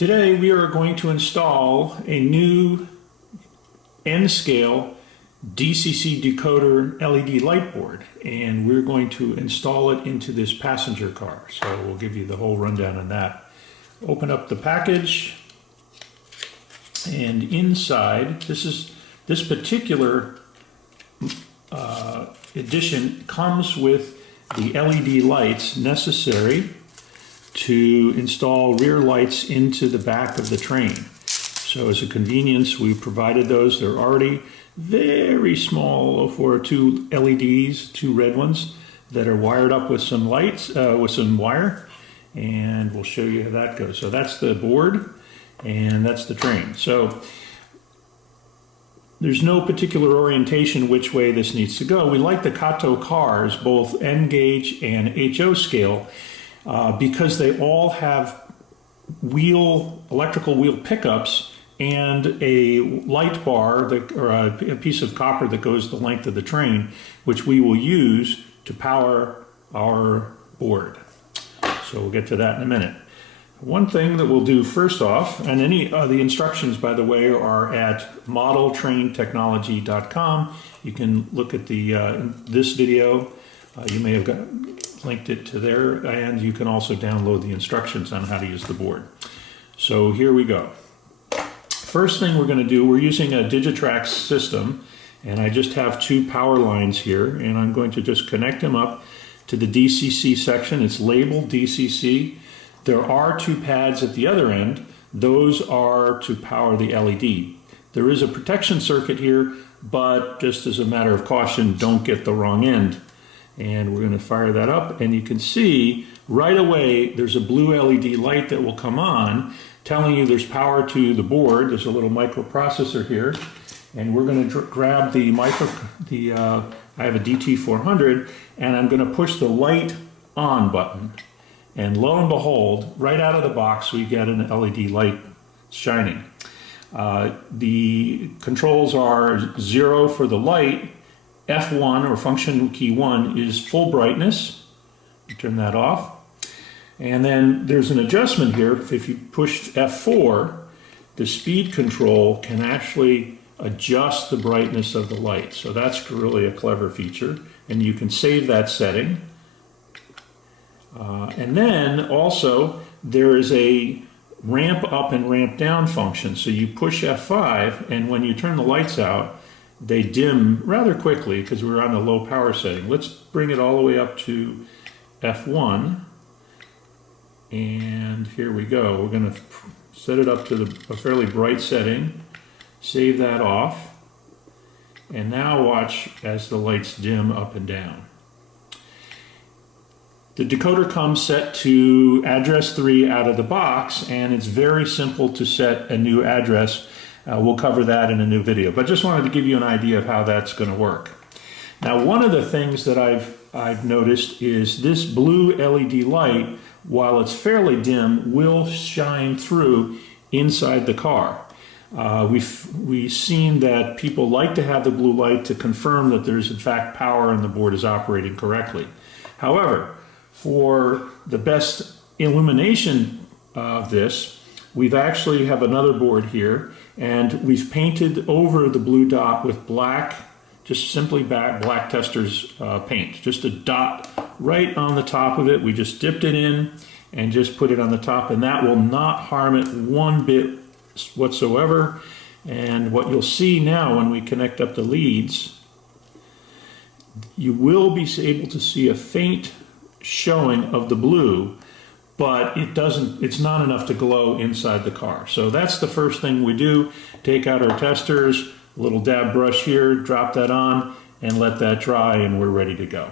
Today we are going to install a new N-scale DCC decoder LED light board, and we're going to install it into this passenger car. So we'll give you the whole rundown on that. Open up the package, and inside, this particular edition comes with the LED lights necessary to install rear lights into the back of the train. So as a convenience, we provided those. They're already very small for two LEDs, two red ones that are wired up with some lights, with some wire, and we'll show you how that goes. So that's the board, and that's the train. So there's no particular orientation which way this needs to go. We like the Kato cars, both N gauge and HO scale, because they all have electrical wheel pickups and a light bar or a piece of copper that goes the length of the train, which we will use to power our board. So we'll get to that in a minute. One thing that we'll do first off, and the instructions, by the way, are at modeltraintechnology.com. You can look at this video. You may have linked it to there, and you can also download the instructions on how to use the board. So here we go. First thing we're going to do, we're using a Digitrax system, and I just have two power lines here, and I'm going to just connect them up to the DCC section. It's labeled DCC. There are two pads at the other end. Those are to power the LED. There is a protection circuit here, but just as a matter of caution, don't get the wrong end. And we're going to fire that up, and you can see right away there's a blue LED light that will come on telling you there's power to the board. There's a little microprocessor here, and we're going to grab the I have a DT400, and I'm going to push the light on button, and lo and behold, right out of the box we get an LED light shining. The controls are 0 for the light. F1, or function key 1, is full brightness. Turn that off. And then there's an adjustment here. If you push F4, the speed control can actually adjust the brightness of the light. So that's really a clever feature. And you can save that setting. And then also there is a ramp up and ramp down function. So you push F5, and when you turn the lights out, they dim rather quickly because we're on a low power setting. Let's bring it all the way up to F1, and here we go. We're going to set it up to a fairly bright setting, save that off, and now watch as the lights dim up and down. The decoder comes set to address 3 out of the box, and it's very simple to set a new address. We'll cover that in a new video, but just wanted to give you an idea of how that's going to work. Now, one of the things that I've noticed is this blue LED light, while it's fairly dim, will shine through inside the car. We've seen that people like to have the blue light to confirm that there's in fact power and the board is operating correctly. However, for the best illumination of this, we've actually have another board here, and we've painted over the blue dot with black, just simply black tester's paint. Just a dot right on the top of it. We just dipped it in and just put it on the top, and that will not harm it one bit whatsoever. And what you'll see now when we connect up the leads, you will be able to see a faint showing of the blue, but it's not enough to glow inside the car. So that's the first thing we do. Take out our testers, a little dab brush here, drop that on, and let that dry, and we're ready to go.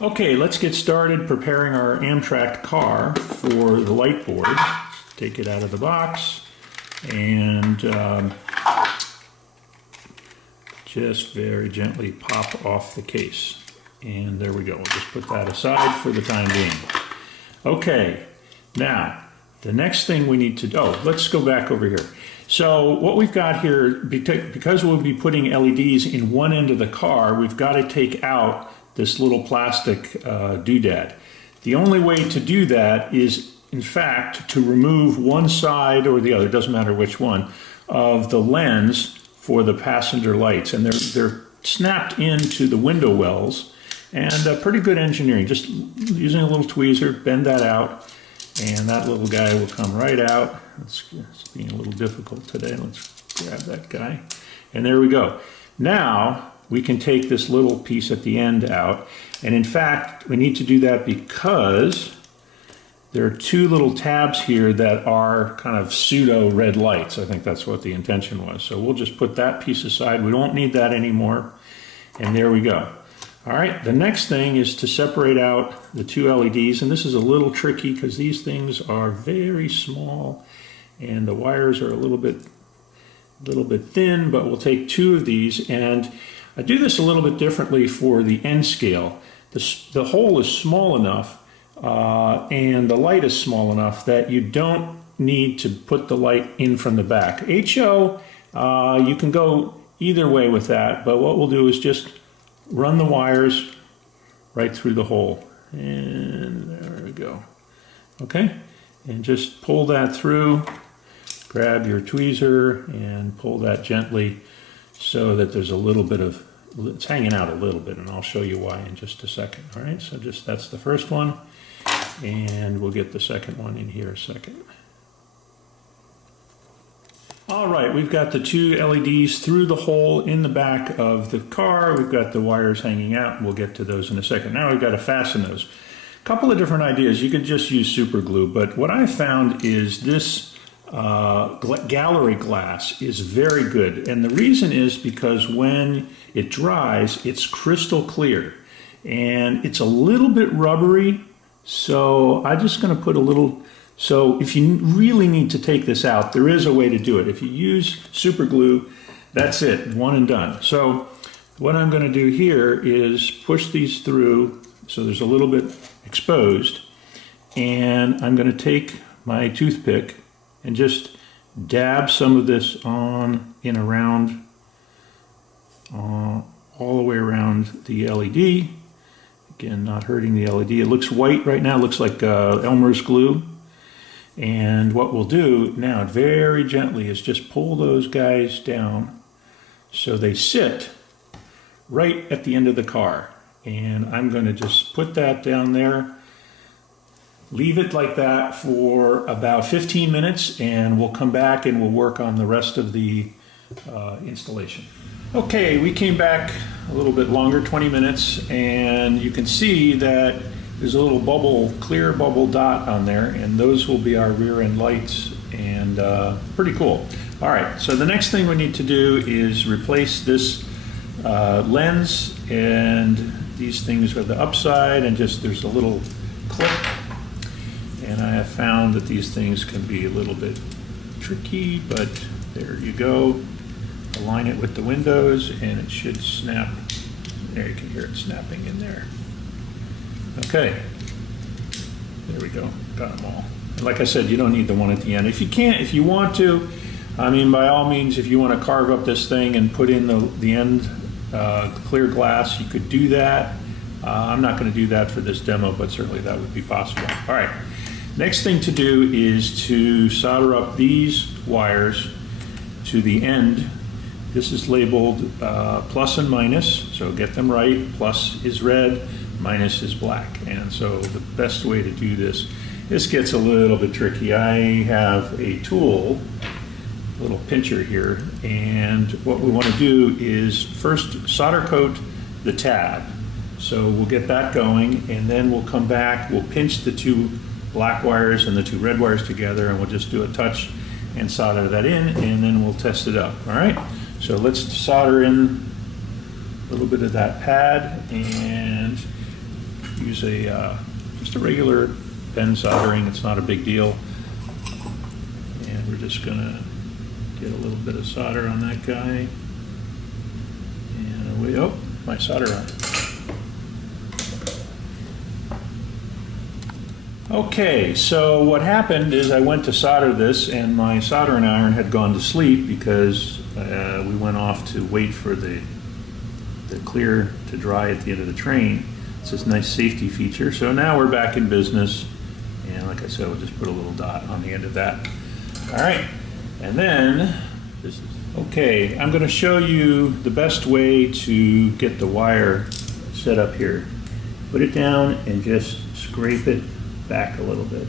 Okay, let's get started preparing our Amtrak car for the light board. Take it out of the box, and just very gently pop off the case. And there we go. We'll just put that aside for the time being. Okay, now the next thing we need to let's go back over here. So what we've got here, because we'll be putting LEDs in one end of the car, we've got to take out this little plastic doodad. The only way to do that is in fact, to remove one side or the other, doesn't matter which one, of the lens for the passenger lights. And they're snapped into the window wells, and pretty good engineering. Just using a little tweezer, bend that out, and that little guy will come right out. It's being a little difficult today. Let's grab that guy. And there we go. Now we can take this little piece at the end out. And in fact, we need to do that because there are two little tabs here that are kind of pseudo red lights. I think that's what the intention was. So we'll just put that piece aside. We don't need that anymore. And there we go. All right, the next thing is to separate out the two LEDs. And this is a little tricky because these things are very small and the wires are a little bit thin, but we'll take two of these. And I do this a little bit differently for the end scale. The hole is small enough and the light is small enough that you don't need to put the light in from the back. HO, you can go either way with that, but what we'll do is just run the wires right through the hole. And there we go. Okay, and just pull that through. Grab your tweezer and pull that gently so that there's a little bit of, it's hanging out a little bit, and I'll show you why in just a second. All right, so just that's the first one, and we'll get the second one in here a second. All right, we've got the two LEDs through the hole in the back of the car. We've got the wires hanging out. We'll get to those in a second. Now we've got to fasten those. A couple of different ideas. You could just use super glue, but what I found is this gallery glass is very good. And the reason is because when it dries, it's crystal clear. And it's a little bit rubbery, so I'm just going to put a little... So if you really need to take this out, there is a way to do it. If you use super glue, that's it, one and done. So what I'm going to do here is push these through so there's a little bit exposed, and I'm going to take my toothpick and just dab some of this on in around all the way around the LED. Again, not hurting the LED. It looks white right now, it looks like Elmer's glue. And what we'll do now very gently is just pull those guys down so they sit right at the end of the car. And I'm going to just put that down there, leave it like that for about 15 minutes, and we'll come back and we'll work on the rest of the installation. Okay, we came back a little bit longer, 20 minutes, and you can see that there's a little bubble, clear bubble dot on there, and those will be our rear end lights, and pretty cool. All right, so the next thing we need to do is replace this lens, and these things are the upside, and just there's a little clip, and I have found that these things can be a little bit tricky, but there you go. Align it with the windows, and it should snap. There, you can hear it snapping in there. Okay, there we go, got them all. And like I said, you don't need the one at the end. If you can't, if you want to, I mean, by all means, if you want to carve up this thing and put in the end clear glass, you could do that. I'm not going to do that for this demo, but certainly that would be possible. All right, next thing to do is to solder up these wires to the end. This is labeled plus and minus, so get them right. Plus is red, minus is black. And so the best way to do this gets a little bit tricky. I have a tool, a little pincher here, and what we want to do is first solder coat the tab. So we'll get that going, and then we'll come back, we'll pinch the two black wires and the two red wires together, and we'll just do a touch and solder that in, and then we'll test it up. All right, so let's solder in a little bit of that pad and use just a regular pen soldering. It's not a big deal, and we're just gonna get a little bit of solder on that guy, and away, oh, my solder iron. Okay, so what happened is I went to solder this, and my soldering iron had gone to sleep because we went off to wait for the clear to dry at the end of the train. It's this nice safety feature. So now we're back in business, And like I said, we'll just put a little dot on the end of that. All right, and then this is okay. I'm going to show you the best way to get the wire set up here. Put it down and just scrape it back a little bit.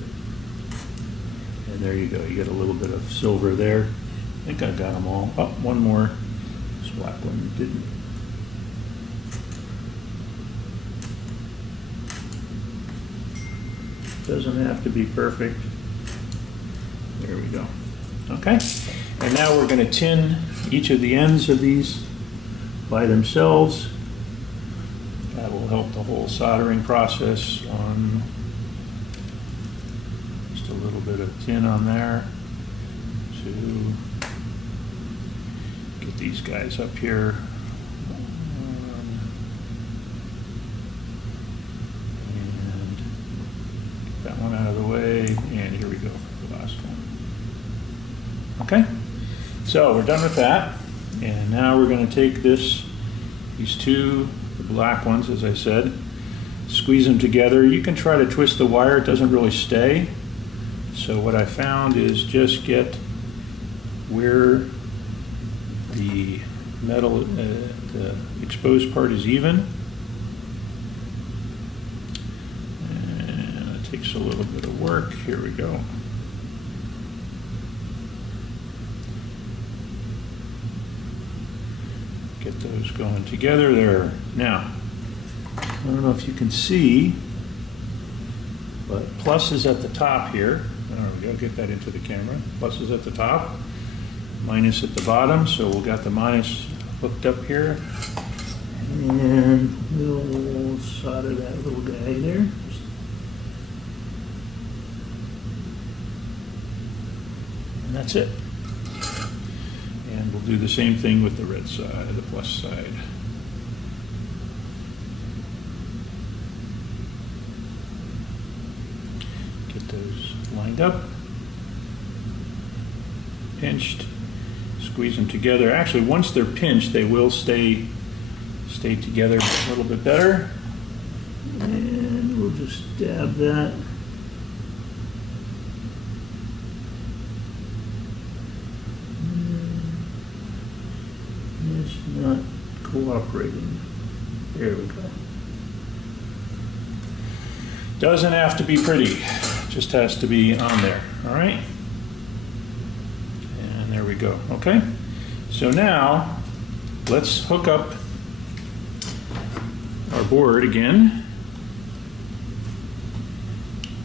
And there you go. You get a little bit of silver there. I think I got them all. Oh, one more. This black one didn't. Doesn't have to be perfect. There we go. Okay. And now we're going to tin each of the ends of these by themselves. That will help the whole soldering process on just a little bit of tin on there to get these guys up here. And get that one out of the way. And here we go for the last one. Okay, so we're done with that. And now we're going to take these two, the black ones, as I said, squeeze them together. You can try to twist the wire, it doesn't really stay. So what I found is just get where the metal, the exposed part is even. And it takes a little bit of work. Here we go. Get those going together there. Now, I don't know if you can see, but plus is at the top here. There we go, get that into the camera. Plus is at the top, minus at the bottom, so we've got the minus hooked up here. And we'll solder that little guy there. And that's it. And we'll do the same thing with the red side, the plus side. Get those lined up, pinched, squeeze them together. Actually, once they're pinched, they will stay together a little bit better. And we'll just dab that. It's not cooperating. There we go. Doesn't have to be pretty, just has to be on there. All right. And there we go. Okay. So now let's hook up our board again.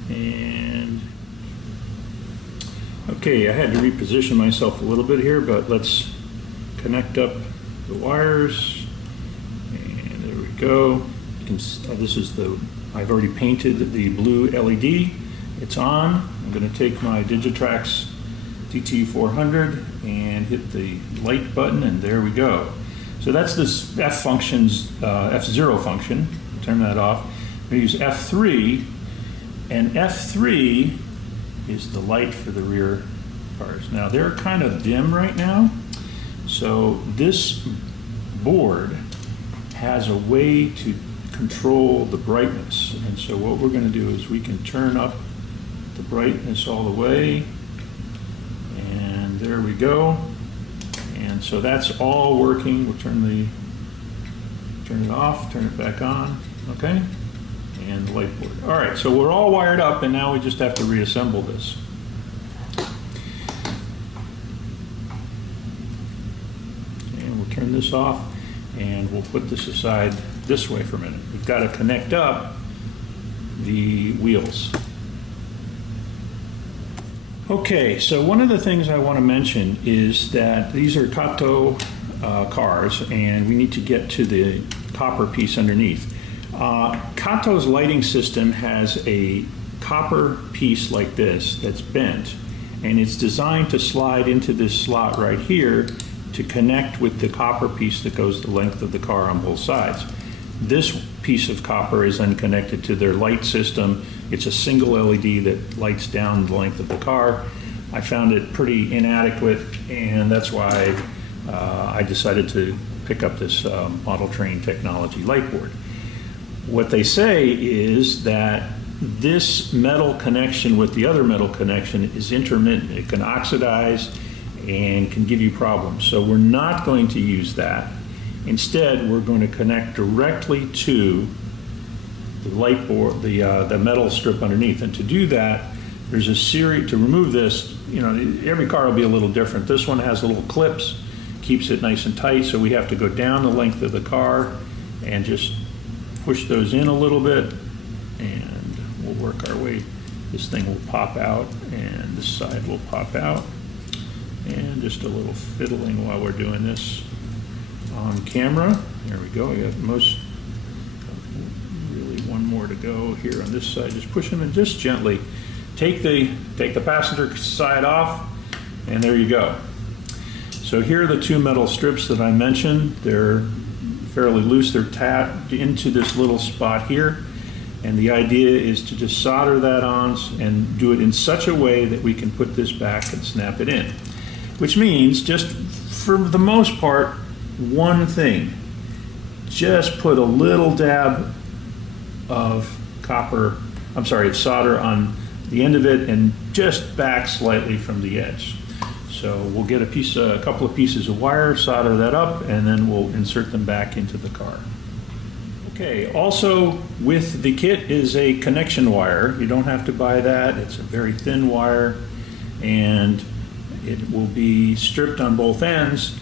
And okay, I had to reposition myself a little bit here, but let's connect up the wires, and there we go. You can, this is I've already painted the blue LED. It's on. I'm going to take my Digitrax DT400 and hit the light button, and there we go. So that's this F0 function. Turn that off. We use F3, and F3 is the light for the rear cars. Now they're kind of dim right now. So this board has a way to control the brightness. And so what we're going to do is we can turn up the brightness all the way. And there we go. And so that's all working. We'll turn it off, turn it back on. Okay? And the light board. All right, so we're all wired up, and now we just have to reassemble this. Turn this off, and we'll put this aside this way for a minute. We've got to connect up the wheels. Okay, so one of the things I want to mention is that these are Kato cars, and we need to get to the copper piece underneath. Kato's lighting system has a copper piece like this that's bent, and it's designed to slide into this slot right here to connect with the copper piece that goes the length of the car on both sides. This piece of copper is then connected to their light system. It's a single LED that lights down the length of the car. I found it pretty inadequate, and that's why I decided to pick up this Model Train Technology light board. What they say is that this metal connection with the other metal connection is intermittent. It can oxidize and can give you problems. So we're not going to use that. Instead, we're going to connect directly to the light board, the metal strip underneath. And to do that, there's a series, to remove this, you know, every car will be a little different. This one has little clips, keeps it nice and tight, so we have to go down the length of the car and just push those in a little bit, and we'll work our way. This thing will pop out, and this side will pop out. And just a little fiddling while we're doing this on camera. There we go. We got really one more to go here on this side. Just push them in just gently. Take the passenger side off, and there you go. So here are the two metal strips that I mentioned. They're fairly loose. They're tapped into this little spot here. And the idea is to just solder that on and do it in such a way that we can put this back and snap it in. Which means, just for the most part, one thing. Just put a little dab of solder on the end of it and just back slightly from the edge. So we'll get a couple of pieces of wire, solder that up, and then we'll insert them back into the car. Okay, also with the kit is a connection wire. You don't have to buy that. It's a very thin wire, and it will be stripped on both ends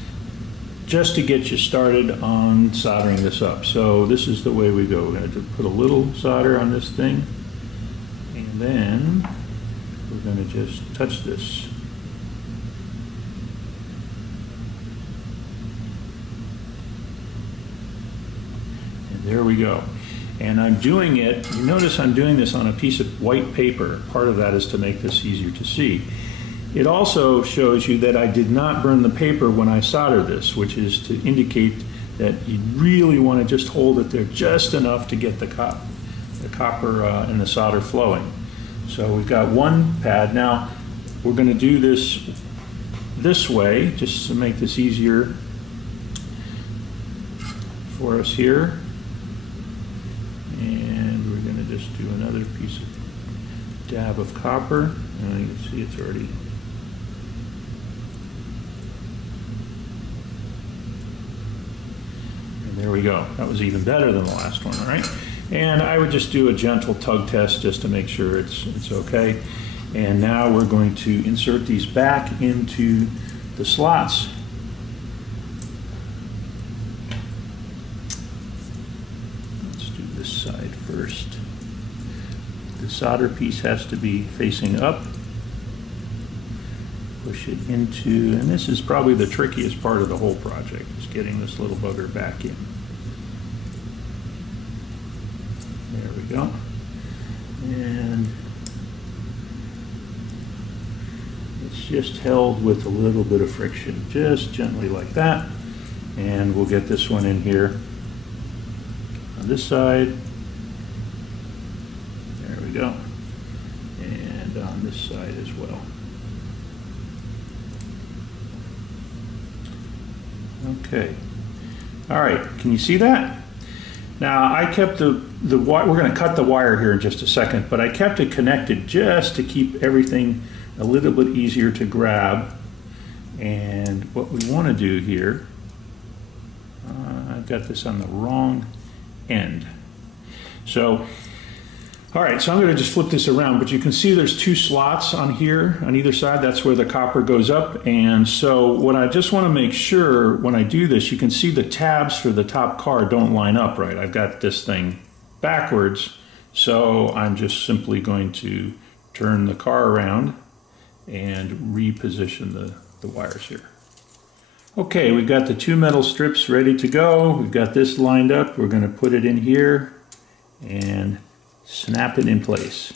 just to get you started on soldering this up. So this is the way we go. We're going to put a little solder on this thing, and then we're going to just touch this. And there we go. And I'm doing it, you notice I'm doing this on a piece of white paper. Part of that is to make this easier to see. It also shows you that I did not burn the paper when I solder this, which is to indicate that you really want to just hold it there just enough to get the copper and the solder flowing. So we've got one pad. Now we're going to do this way, just to make this easier for us here. And we're going to just do another piece of dab of copper. And you can see it's already. There we go. That was even better than the last one, all right? And I would just do a gentle tug test just to make sure it's okay. And now we're going to insert these back into the slots. Let's do this side first. The solder piece has to be facing up. Push it into, and this is probably the trickiest part of the whole project, is getting this little bugger back in. There we go. And it's just held with a little bit of friction, just gently like that. And we'll get this one in here on this side. There we go. And on this side as well. Okay. All right. Can you see that? Now I kept the wire. We're going to cut the wire here in just a second, but I kept it connected just to keep everything a little bit easier to grab. And what we want to do here, I've got this on the wrong end. So, all right. So I'm going to just flip this around, but you can see there's two slots on here on either side. That's where the copper goes up. And so what I just want to make sure when I do this, you can see the tabs for the top car don't line up right. I've got this thing backwards. So I'm just simply going to turn the car around and reposition the wires here. Okay, we've got the two metal strips ready to go. We've got this lined up. We're going to put it in here and snap it in place.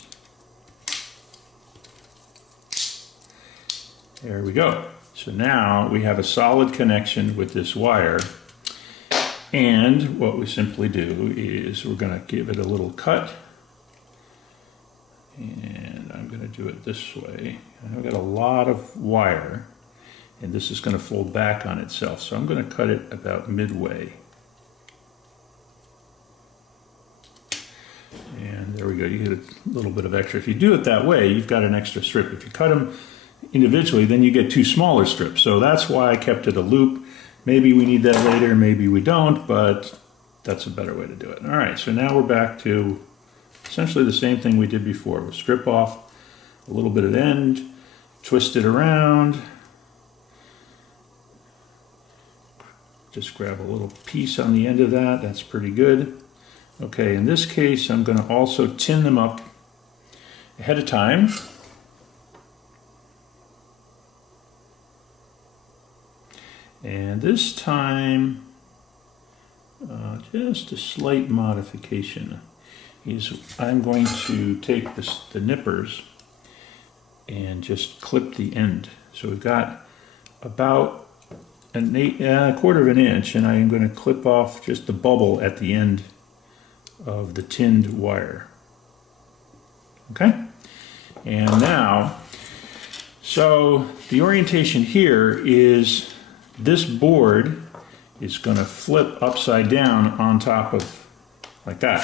There we go. So now we have a solid connection with this wire. And what we simply do is we're going to give it a little cut. And I'm going to do it this way. I've got a lot of wire, and this is going to fold back on itself. So I'm going to cut it about midway. And there we go. You get little bit of extra. If you do it that way, you've got an extra strip. If you cut them individually, then you get 2 smaller strips. So that's why I kept it a loop. Maybe we need that later, maybe we don't, but that's a better way to do it. All right, so now we're back to essentially the same thing we did before. We'll strip off a little bit of end, twist it around, just grab a little piece on the end of that. That's pretty good. Okay, in this case, I'm going to also tin them up ahead of time. And this time, just a slight modification is I'm going to take the nippers and just clip the end. So we've got about a quarter of an inch, and I am going to clip off just the bubble at the end of the tinned wire. Okay? And now, so the orientation here is this board is going to flip upside down on top of, like that.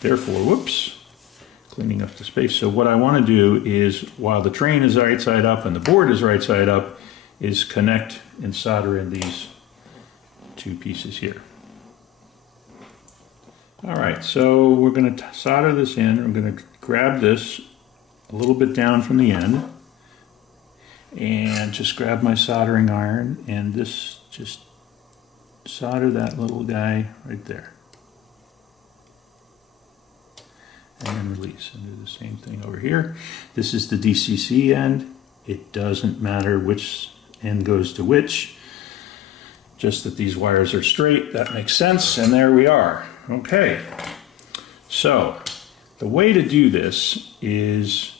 Therefore, whoops, cleaning up the space. So what I want to do is, while the train is right side up and the board is right side up, is connect and solder in these 2 pieces here. All right, so we're going to solder this in. I'm going to grab this a little bit down from the end and just grab my soldering iron and just solder that little guy right there. And then release. And do the same thing over here. This is the DCC end. It doesn't matter which end goes to which. Just that these wires are straight. That makes sense. And there we are. Okay. So the way to do this is,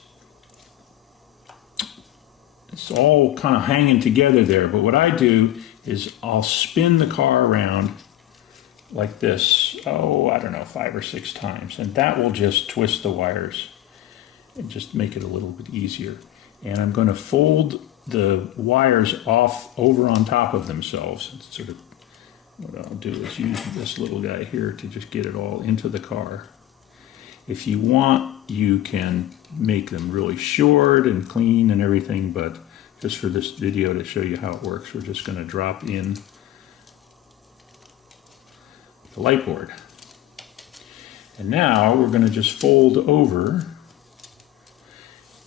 it's all kind of hanging together there, but what I do is I'll spin the car around like this, I don't know, 5 or 6 times, and that will just twist the wires and just make it a little bit easier. And I'm going to fold the wires off over on top of themselves. It's sort of what I'll do is use this little guy here to just get it all into the car. If you want, you can make them really short and clean and everything, but just for this video to show you how it works, we're just going to drop in the light board. And now we're going to just fold over,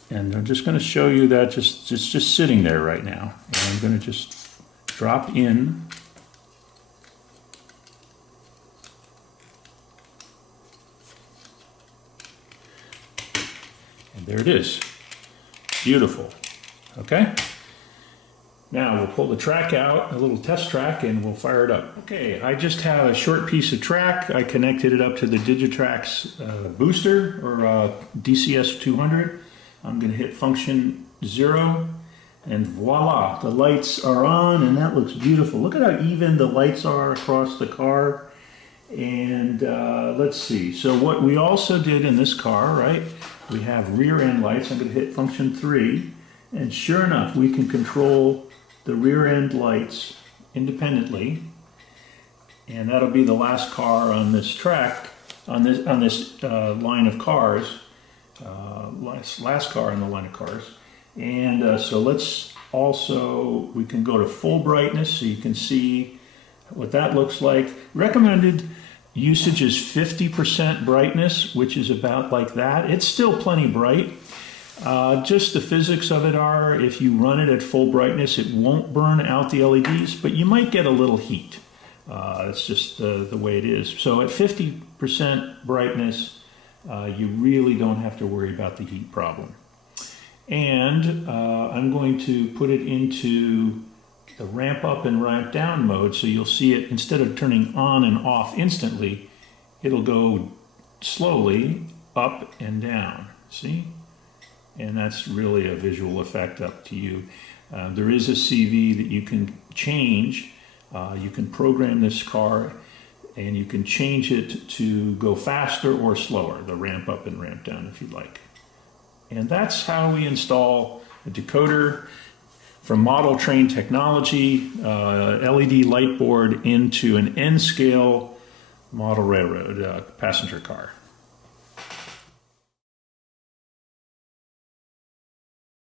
and I'm just going to show you that just sitting there right now. And I'm going to just drop in. And there it is. Beautiful. Okay? Now we'll pull the track out, a little test track, and we'll fire it up. Okay, I just have a short piece of track. I connected it up to the Digitrax booster, or DCS 200. I'm going to hit function 0, and voila, the lights are on, and that looks beautiful. Look at how even the lights are across the car. And let's see, so what we also did in this car, right, we have rear end lights. I'm going to hit function 3, and sure enough, we can control the rear end lights independently, and that'll be the last car on this track, on this line of cars, last car in the line of cars. And so let's also, we can go to full brightness so you can see what that looks like. Recommended usage is 50% brightness, which is about like that. It's still plenty bright. Just the physics of it are, if you run it at full brightness, it won't burn out the LEDs, but you might get a little heat. It's just the way it is. So at 50% brightness, you really don't have to worry about the heat problem. And I'm going to put it into the ramp up and ramp down mode, so you'll see it, instead of turning on and off instantly, it'll go slowly up and down. See? And that's really a visual effect, up to you. There is a CV that you can change. You can program this car and you can change it to go faster or slower, the ramp up and ramp down if you'd like. And that's how we install a decoder from Model Train Technology, LED light board into an N-scale model railroad passenger car.